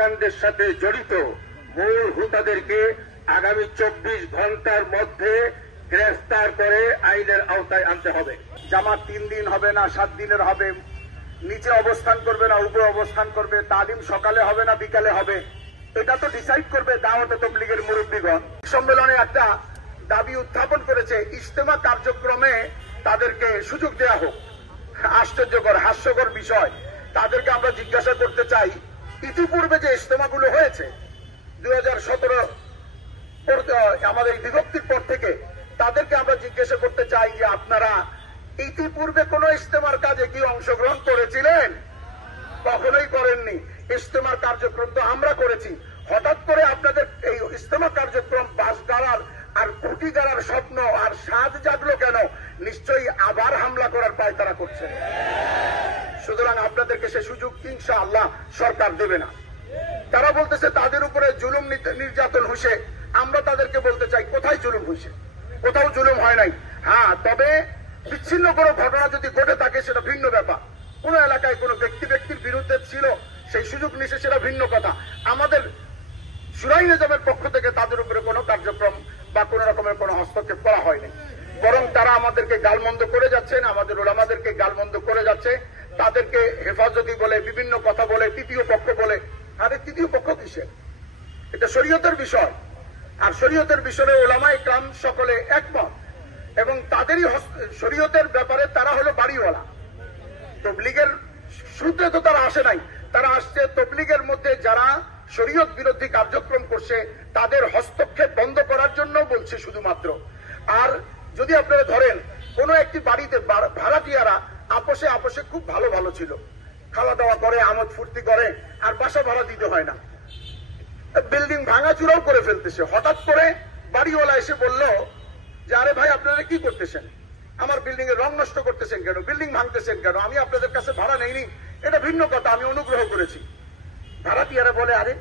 হত্যাকাণ্ডের সাথে জড়িত মূল হোতাদেরকে আগামী 24 ঘন্টার মধ্যে গ্রেফতার করে আইনের আওতায় আনতে হবে। জামাত 3 দিন হবে না 7 দিনের হবে, নিচে অবস্থান করবে না উপরে অবস্থান করবে, তালিম সকালে হবে না বিকালে হবে, এটা তো ডিসাইড করবে দাওয়াতে তাবলীগের মুরব্বীগণ। সম্মেলনে একটা দাবি উত্থাপন করেছে, ইজতেমা কার্যক্রমে তাদেরকে সুযোগ দেওয়া হোক। আশ্চর্যকর হাস্যকর বিষয়। তাদেরকে আমরা জিজ্ঞাসা করতে চাই, ইতিপূর্বে যে ইজতেমাগুলো হয়েছে 2017 আমাদের বিভক্তির পর থেকে, তাদেরকে আমরা জিজ্ঞাসা করতে চাই যে আপনারা ইতিপূর্বে কোন ইজতেমার কাজে কি অংশগ্রহণ করেছিলেন? কখনোই করেননি। ইজতেমার কার্যক্রম তো আমরা করেছি। হঠাৎ করে আপনাদের এই ইজতেমা কার্যক্রম বাস গাড়ার আর কুটি গাড়ার স্বপ্ন আর সাজ জাগলো কেন? নিশ্চয়ই আবার হামলা করার পায়তারা করছে। সুতরাং আপনাদেরকে সে সুযোগ ইনশাআল্লাহ সরকার দেবে না। তারা বলতেছে তাদের উপরে জুলুম নির্যাতন হয়েছে। আমরা তাদেরকে বলতে চাই, কোথায় জুলুম হয়েছে? কোথাও জুলুম হয় নাই। হ্যাঁ, তবে বিচ্ছিন্ন কোনো ঘটনা যদি ঘটে থাকে সেটা ভিন্ন ব্যাপার। কোন এলাকায় কোন ব্যক্তির বিরুদ্ধে ছিল, সেই সুযোগ নিছে, সেটা ভিন্ন কথা। আমাদের শুরাই নিজামের পক্ষ থেকে তাদের উপরে কোনো কার্যক্রম বা কোন রকমের কোনো হস্তক্ষেপ করা হয়নি। বরং তারা আমাদেরকে গালমন্দ করে যাচ্ছেন, আমাদের ওলামাদেরকে গালমন্দ করে যাচ্ছে, তাদেরকে হেফাজতি বলে, বিভিন্ন কথা বলে, তৃতীয় পক্ষ বলে। আরে তৃতীয় পক্ষ কিসের? এটা শরীয়তের বিষয়, আর শরীয়তের বিষয়ে ওলামা ইকরাম সকলে একমত, এবং তাদেরই শরীয়তের ব্যাপারে তারা হলো বাড়িওয়ালা। তাবলীগের সূত্রে তো তারা আসে নাই, তারা আসছে তাবলীগের মধ্যে যারা শরীয়ত বিরোধী কার্যক্রম করছে তাদের হস্তক্ষেপ বন্ধ করার জন্য বলছে শুধুমাত্র। আর যদি আপনারা ধরেন কোন একটি বাড়িতে ভাড়াটিয়ারা আপোষে আপোষে খুব ভালো ভালো ছিল, খাওয়া দাওয়া করে, আমোদ ফুর্তি করে, আর বাসা ভাড়া দিতে হয় না, বিল্ডিং ভাঙাচুরাও করে ফেলতেছে। হঠাৎ করে বাড়িওয়ালা এসে বলল যে আরে ভাই আপনারা কি করতেছেন? আমার বিল্ডিং এর রং নষ্ট করতেছেন কেন? বিল্ডিং ভাঙতেছেন কেন? আমি আপনাদের কাছে ভাড়া নেইনি, এটা ভিন্ন কথা, আমি অনুগ্রহ করেছি। ভাড়াটিয়ারা বলে আরে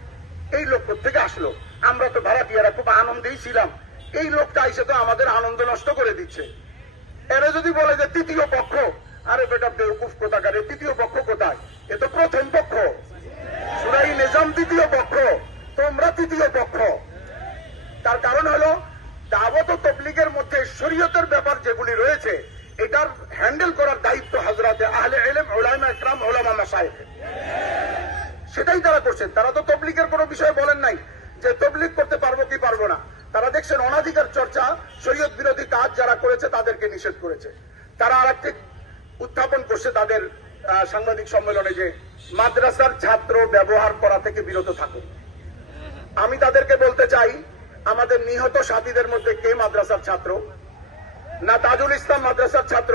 এই লোক থেকে আসলো, আমরা তো ভাড়াটিয়ারা খুব আনন্দেই ছিলাম, এই লোকটা এসে তো আমাদের আনন্দ নষ্ট করে দিচ্ছে। এরা যদি বলে যে তৃতীয় পক্ষ, আরে বেটা বেউকুফ কোথাকার, তৃতীয় পক্ষ কোথায়? এ তো প্রথম পক্ষ। শুরাই নিজাম তৃতীয় পক্ষ, তোমরা তৃতীয় পক্ষ। তার কারণ হলো দাওয়াত ও তাবলীগের মধ্যে শরীয়তের ব্যাপার যেগুলি রয়েছে, এটার হ্যান্ডেল করার দায়িত্ব হযরতে আহলে ইলম, উলামা ইকরাম, উলামা মাশায়েখ, সেটাই তারা করছেন। তারা তো তাবলীগের কোনো বিষয় বলেন নাই যে তাবলীগ করতে পারবো কি পারবো না। তারা দেখছেন অনাধিকার চর্চা, শরীয়ত বিরোধী কাজ যারা করেছে তাদেরকে নিষেধ করেছে। তারা আরেকটি উত্থাপন করছে তাদের সাংবাদিক সম্মেলনে যে মাদ্রাসার ছাত্র ব্যবহার করা থেকে বিরত থাকুক। আমি তাদেরকে বলতে চাই, আমাদের নিহত সাথীদের মধ্যে কে মাদ্রাসার ছাত্র? না তাজুল ইসলাম মাদ্রাসার ছাত্র,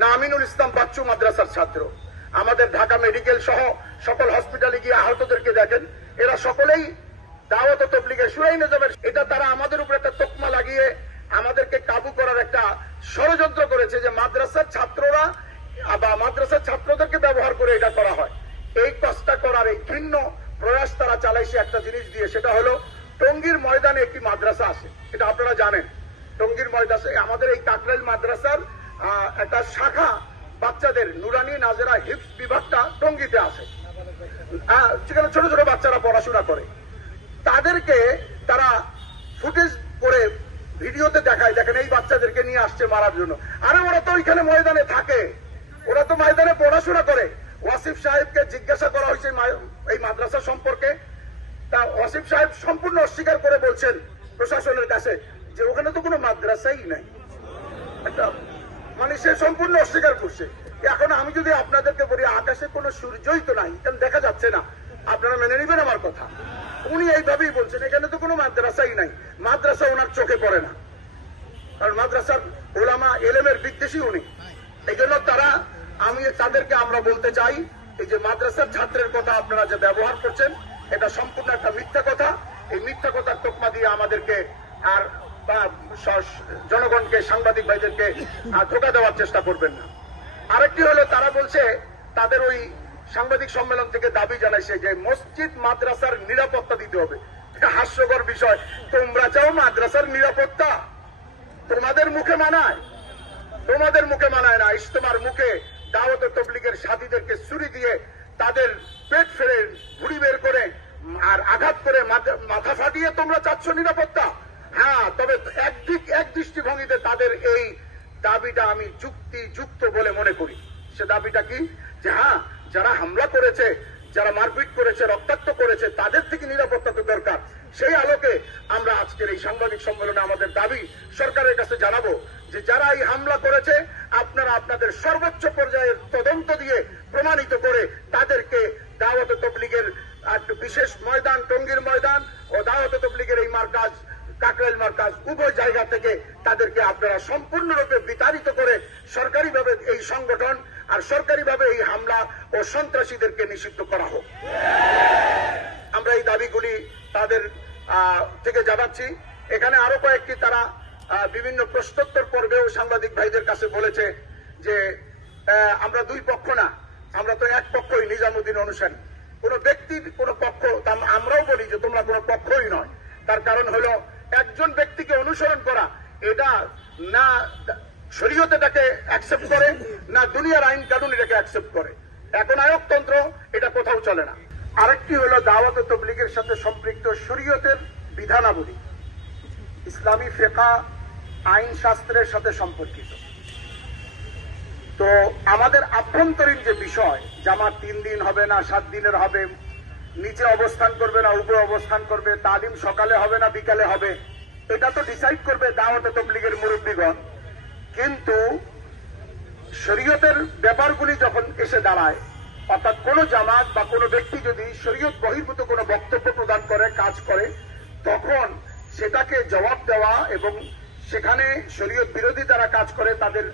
না আমিনুল ইসলাম বাচ্চু মাদ্রাসার ছাত্র। আমাদের ঢাকা মেডিকেল সহ সকল হসপিটালে গিয়ে আহতদেরকে দেখেন, এরা সকলেই দাওয়াত ও তাবলীগের শুরাই নিজামের। এটা তারা আমাদের উপর একটা তকমা লাগিয়ে আমাদেরকে কাবু করার একটা ষড়যন্ত্র করেছে যে মাদ্রাসার ছাত্ররা বা মাদ্রাসার ছাত্রদেরকে ব্যবহার করে এটা করা হয়। এই কাজটা করার এই ভিন্ন প্রয়াস তারা চালাইছে একটা জিনিস দিয়ে, সেটা হলো টঙ্গীর ময়দানে একটি মাদ্রাসা আছে, এটা আপনারা জানেন। টঙ্গীর ময়দানে আমাদের এই কাকরাইল মাদ্রাসার একটা শাখা বাচ্চাদের নুরানি নাজেরা হিফজ বিভাগটা টঙ্গীতে আছে, সেখানে ছোট ছোট বাচ্চারা পড়াশোনা করে। তাদেরকে তারা ফুটেজ করে ভিডিওতে দেখায়, দেখেন এই বাচ্চাদেরকে নিয়ে আসছে মারার জন্য। আরে ওরা তো ওইখানে ময়দানে থাকে, ওরা তো ময়দানে পড়াশোনা করে। ওয়াসিফ সাহেবকে জিজ্ঞাসা করা হয়েছে এই মাদ্রাসা সম্পর্কে, তা ওয়াসিফ সাহেব সম্পূর্ণ অস্বীকার করে বলছেন প্রশাসনের কাছে যে ওখানে তো কোনো মাদ্রাসাই নাই। একটা মানে সে সম্পূর্ণ অস্বীকার করছে। এখন আমি যদি আপনাদেরকে বলি আকাশে কোনো সূর্যই তো নাই, কেন দেখা যাচ্ছে না, আপনারা মেনে নেবেন আমার কথা? উনি এইভাবেই বলছেন এখানে তো কোনো মাদ্রাসাই নাই। মাদ্রাসা ওনার চোখে পড়ে না, কারণ মাদ্রাসার ওলামা এলেমের বিদ্বেষী উনি। এই জন্য তাদেরকে আমরা বলতে চাই, এই যে মাদ্রাসার ছাত্রের কথা আপনারা যে ব্যবহার করছেন, এটা সম্পূর্ণ একটা মিথ্যা কথা। এই মিথ্যা কথার তকমা দিয়ে আমাদেরকে আর জনগণকে, সাংবাদিক ভাইদেরকে ধোঁকা দেওয়ার চেষ্টা করবেন না। আরেকটি হলো তারা বলছে তাদের ওই সাংবাদিক সম্মেলন থেকে দাবি জানাইছে যে মসজিদ মাদ্রাসার নিরাপত্তা দিতে হবে। হাস্যকর বিষয়, তোমরা চাও মাদ্রাসার নিরাপত্তা? তোমাদের মুখে মানায়? তোমাদের মুখে মানায় না। ইজতেমার মুখে দাওয়াত ও তাবলীগের সাথীদেরকে ছুরি দিয়ে তাদের পেট ফেলে ভুঁড়ি বের করে মাথা ফাটিয়ে তোমরা চাচ্ছ নিরাপত্তা। হ্যাঁ, তবে এক দৃষ্টিভঙ্গিতে তাদের এই দাবিটা আমি যুক্তিযুক্ত বলে মনে করি। সে দাবিটা কি? যে হ্যাঁ, যারা হামলা করেছে, যারা মারপিট করেছে, রক্তাক্ত করেছে, তাদের থেকে নিরাপত্তা তো দরকার। সেই আলোকে আমরা আজকের এই সাংবাদিক সম্মেলনে আমাদের দাবি সরকারের কাছে জানাবো যে যারা এই হামলা করেছে, আপনারা আপনাদের সর্বোচ্চ পর্যায়ের তদন্ত দিয়ে প্রমাণিত করে তাদেরকে দাওয়াতে তবলিগের বিশেষ ময়দান, টঙ্গীর ময়দান ও দাওয়াতে তবলিগের এই মার্কাজ, কাকরাইল মার্কাজ, উভয় জায়গা থেকে তাদেরকে আপনারা সম্পূর্ণরূপে বিতাড়িত করে সরকারিভাবে এই সংগঠন আর সরকারিভাবে এই হামলা ও সন্ত্রাসীদেরকে নিষিদ্ধ করা হোক। আমরা এই দাবিগুলি তাদের থেকে জানাচ্ছি। এখানে আরো কয়েকটি তারা বিভিন্ন প্রশ্নোত্তর পর্বেও সাংবাদিক ভাইদের কাছে বলেছে যে আমরা দুই পক্ষ না, আমরা তো এক পক্ষই নিজামুদ্দিন অনুসারী। কোন ব্যক্তি, কোন পক্ষ, আমরাও বলি যে তোমরা কোন পক্ষই নয়। তার কারণ হলো একজন ব্যক্তিকে অনুসরণ করা, এটা না শরীয়তে এটাকে অ্যাকসেপ্ট করে, না দুনিয়ার আইন কানুন এটাকে অ্যাকসেপ্ট করে। এখন আয়কতন্ত্র এটা কোথাও চলে না। আরেকটি হলো দাওয়াত ও তবলিগের সাথে সম্পৃক্ত শরীয়তের বিধানাবলী ইসলামী ফিকহ আইন শাস্ত্রের সাথে সম্পর্কিত। তো আমাদের আভ্যন্তরীণ যে বিষয়, জামাত 3 দিন হবে না 7 দিনের হবে, নিচে অবস্থান করবে না উপরে অবস্থান করবে, তালিম সকালে হবে না বিকালে হবে, এটা তো ডিসাইড করবে দাওয়াত ও তবলিগের মুরব্বীগণ। কিন্তু শরীয়তের ব্যাপারগুলি যখন এসে দাঁড়ায়, অর্থাৎ কোন জামাত বা কোন ব্যক্তি যদি শরীয়ত বহির্ভূত কোন বক্তব্য প্রদান করে, কাজ করে, তখন সেটাকে জবাব দেওয়া এবং সেখানে শরীয়ত বিরোধী যারা কাজ করে তাদের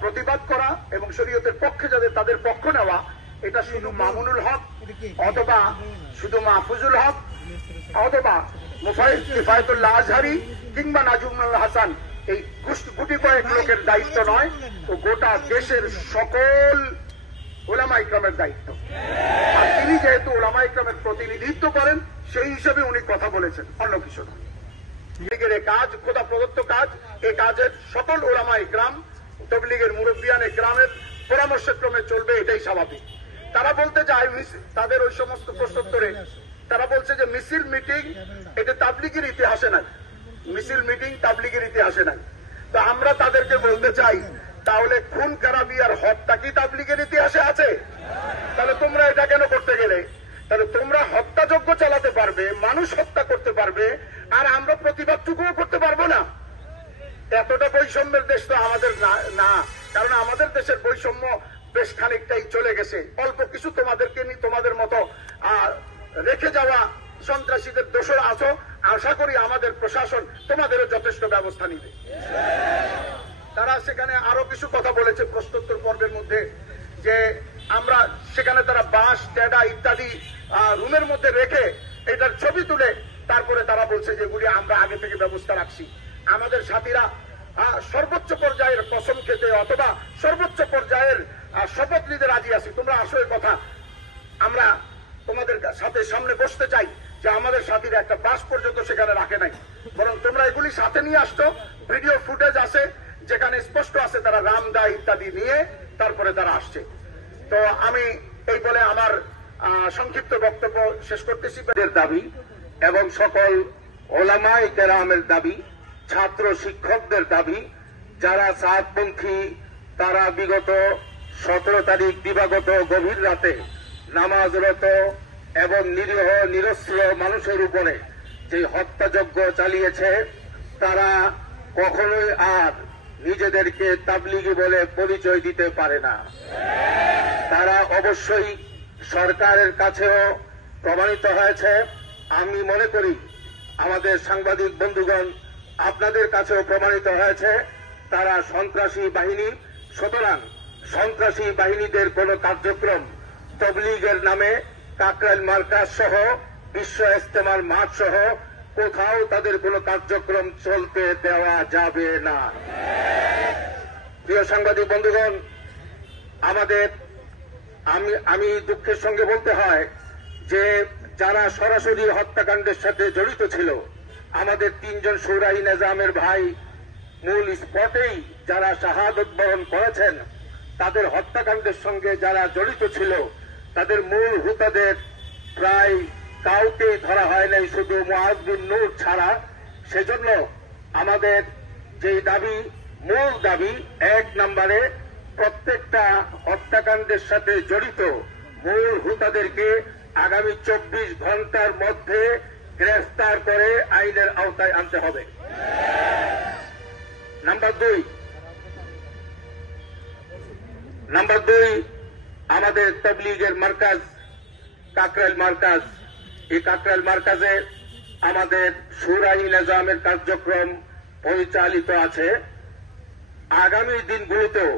প্রতিবাদ করা এবং শরীয়তের পক্ষে যাদের তাদের পক্ষ নেওয়া, এটা শুধু মামুনুল হক অথবা শুধু মাহফুজুল হক অথবা কিফায়েতুল্লাহ আজহারি কিংবা নাজমুল হাসান এই গুটি কয়েক লোকের দায়িত্ব নয়, তো গোটা দেশের সকল ওলামা ইকরামের দায়িত্ব। আর তিনি যেহেতু ওলামা ইকরামের প্রতিনিধিত্ব করেন, সেই হিসেবে উনি কথা বলেছেন, অন্য কিছু নয়। তবলিগের এই কাজ খোদা প্রদত্ত কাজ, এই কাজের সকল ওলামা ইকরাম, তবলিগের মুরব্বিয়ান ইকরামের পরামর্শক্রমে চলবে, এটাই স্বাভাবিক। তারা বলতে চায়, তাদের ওই সমস্ত প্রশ্নোত্তরে তারা বলছে যে মিছিল মিটিং এটা তাবলিগের ইতিহাসে নাই, মিছিল মিটিং তাবলিগের ইতিহাসে নাই। তো আমরা তাদেরকে বলতে চাই, তাহলে খুন খারাপি আর হত্যা কি তাবলিগের ইতিহাসে আছে? তাহলে তোমরা এটা কেন করতে গেলে? তাহলে তোমরা হত্যাযজ্ঞ চালাতে পারবে, মানুষ হত্যা করতে পারবে, আর আমরা প্রতিবাদটুকুও করতে পারবো না? এতটা বৈষম্যের দেশ তো আমাদের না, কারণ আমাদের দেশের বৈষম্য বেশ খানিকটাই চলে গেছে। অল্প কিছু তোমাদেরকে নিয়ে তোমাদের মতো রেখে যাওয়া সন্ত্রাসীদের দোষরা আছো, আশা করি আমাদের প্রশাসন তোমাদেরও যথেষ্ট ব্যবস্থা নিবে। তারা সেখানে আরো কিছু কথা বলেছে প্রশ্নোত্তর পর্বের মধ্যে, যে আমরা সেখানে তারা বাঁশ, টেডা ইত্যাদি রুমের মধ্যে রেখে এটার ছবি তুলে তারপরে তারা বলছে যেগুলি আমরা আগে থেকে ব্যবস্থা রাখছি। আমাদের সাথীরা সর্বোচ্চ পর্যায়ের কসম খেতে অথবা সর্বোচ্চ পর্যায়ের শপথ নিতে রাজি আছি, তোমরা আসো, এর কথা আমরা তোমাদের সাথে সামনে বসতে চাই, যে আমাদের সাথীরা একটা বাস পর্যন্ত সেখানে রাখে নাই, বরং তোমরা এগুলি সাথে নিয়ে আসতো। ভিডিও ফুটেজ আছে যেখানে স্পষ্ট আছে তারা রামদা ইত্যাদি নিয়ে তারপরে তারা আসছে। তো আমি এই বলে আমার সংক্ষিপ্ত বক্তব্য শেষ করতেছি। দাবি এবং সকল ওলামায়ে কেরামের দাবি, ছাত্র শিক্ষকদের দাবি, যারা সাতপন্থী তারা বিগত 17 তারিখ দিবাগত গভীর রাতে নামাজরত এবং নিরীহ নিরস্ত্র মানুষের উপরে যে হত্যাযজ্ঞ চালিয়েছে, তারা কখনোই আর নিজেদেরকে তাবলিগি বলে পরিচয় দিতে পারে না। তারা অবশ্যই সরকারের কাছেও প্রমাণিত হয়েছে। আমি মনে করি আমাদের সাংবাদিক বন্ধুগণ আপনাদের কাছেও প্রমাণিত হয়েছে তারা সন্ত্রাসী বাহিনী। সুতরাং সন্ত্রাসী বাহিনীদের কোন কার্যক্রম তবলিগের নামে কাকরাইল মার্কাজ সহ বিশ্ব ইজতেমার মাঠ সহ কোথাও তাদের কোন কার্যক্রম চলতে দেওয়া যাবে না। প্রিয় সাংবাদিক বন্ধুগণ, আমি দুঃখের সঙ্গে বলতে হয় যে যারা সরাসরি হত্যাকাণ্ডের সাথে জড়িত ছিল, আমাদের 3 জন শৌরাই নিজামের ভাই মূল স্পটেই যারা শাহাদত বরণ করেছেন, তাদের হত্যাকাণ্ডের সঙ্গে যারা জড়িত ছিল, তাদের মূল হুতাদের প্রায় কাউকে ধরা হয় নাই, শুধু মুআজ বিন নূর ছাড়া। সেজন্য আমাদের যে দাবি, মূল দাবি, 1 নম্বরে প্রত্যেকটা হত্যাকাণ্ডের সাথে জড়িত মূল হুতাদেরকে আগামী 24 ঘন্টার মধ্যে গ্রেফতার করে আইনের আওতায় আনতে হবে। নাম্বার 2, আমাদের তাবলীগের মার্কাজ কাকরাইল মার্কাজ, এই কাকরাইল মার্কাজে আমাদের শুরা-ই নিজামের কার্যক্রম পরিচালিত আছে। আগামী দিনগুলোতেও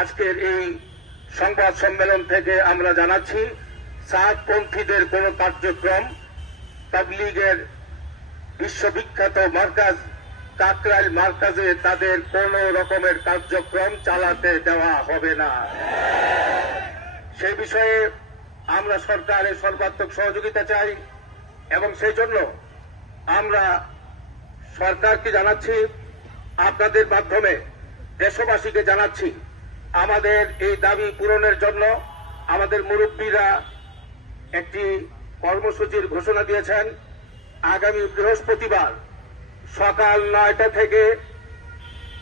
আজকের এই সংবাদ সম্মেলন থেকে আমরা জানাচ্ছি, সাতপন্থীদের কোন কার্যক্রম তাবলীগের বিশ্ববিখ্যাত মার্কাজ কাকরাইল মার্কাজে তাদের কোন রকমের কার্যক্রম চালাতে দেওয়া হবে না। সেই বিষয়ে আমরা সরকারের সর্বাত্মক সহযোগিতা চাই এবং সেই জন্য আমরা সরকারকে জানাচ্ছি, আপনাদের মাধ্যমে দেশবাসীকে জানাচ্ছি, আমাদের এই দাবি পূরণের জন্য আমাদের মুরব্বীরা একটি কর্মসূচির ঘোষণা দিয়েছেন। আগামী বৃহস্পতিবার সকাল 9টা থেকে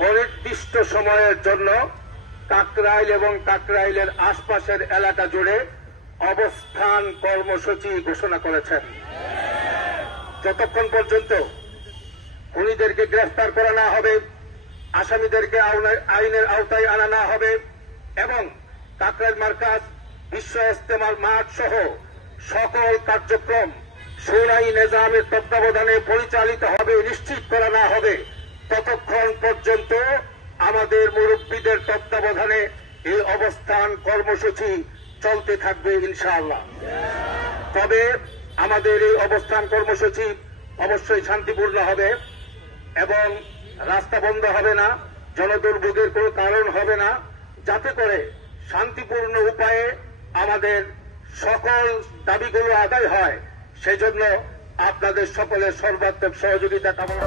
অনির্দিষ্ট সময়ের জন্য কাকরাইল এবং কাকরাইলের আশপাশের এলাকা জুড়ে অবস্থান কর্মসূচি ঘোষণা করেছেন। যতক্ষণ পর্যন্ত খুনিদেরকে গ্রেফতার করা না হবে, আসামিদেরকে আইনের আওতায় আনা না হবে এবং কাকরাইল মার্কাজ, বিশ্ব ইজতেমার মাঠ সহ সকল কার্যক্রম শুরা-ই নিজামের তত্ত্বাবধানে পরিচালিত হবে নিশ্চিত করা না হবে, ততক্ষণ পর্যন্ত আমাদের মুরব্বীদের তত্ত্বাবধানে এই অবস্থান কর্মসূচি চলতে থাকবে ইনশাআল্লাহ। তবে আমাদের এই অবস্থান কর্মসূচি অবশ্যই শান্তিপূর্ণ হবে এবং রাস্তা বন্ধ হবে না, জনদুর্ভোগের কোনো কারণ হবে না, যাতে করে শান্তিপূর্ণ উপায়ে আমাদের সকল দাবিগুলো আদায় হয়। সেজন্য আপনাদের সকলের সর্বাত্মক সহযোগিতা কামনা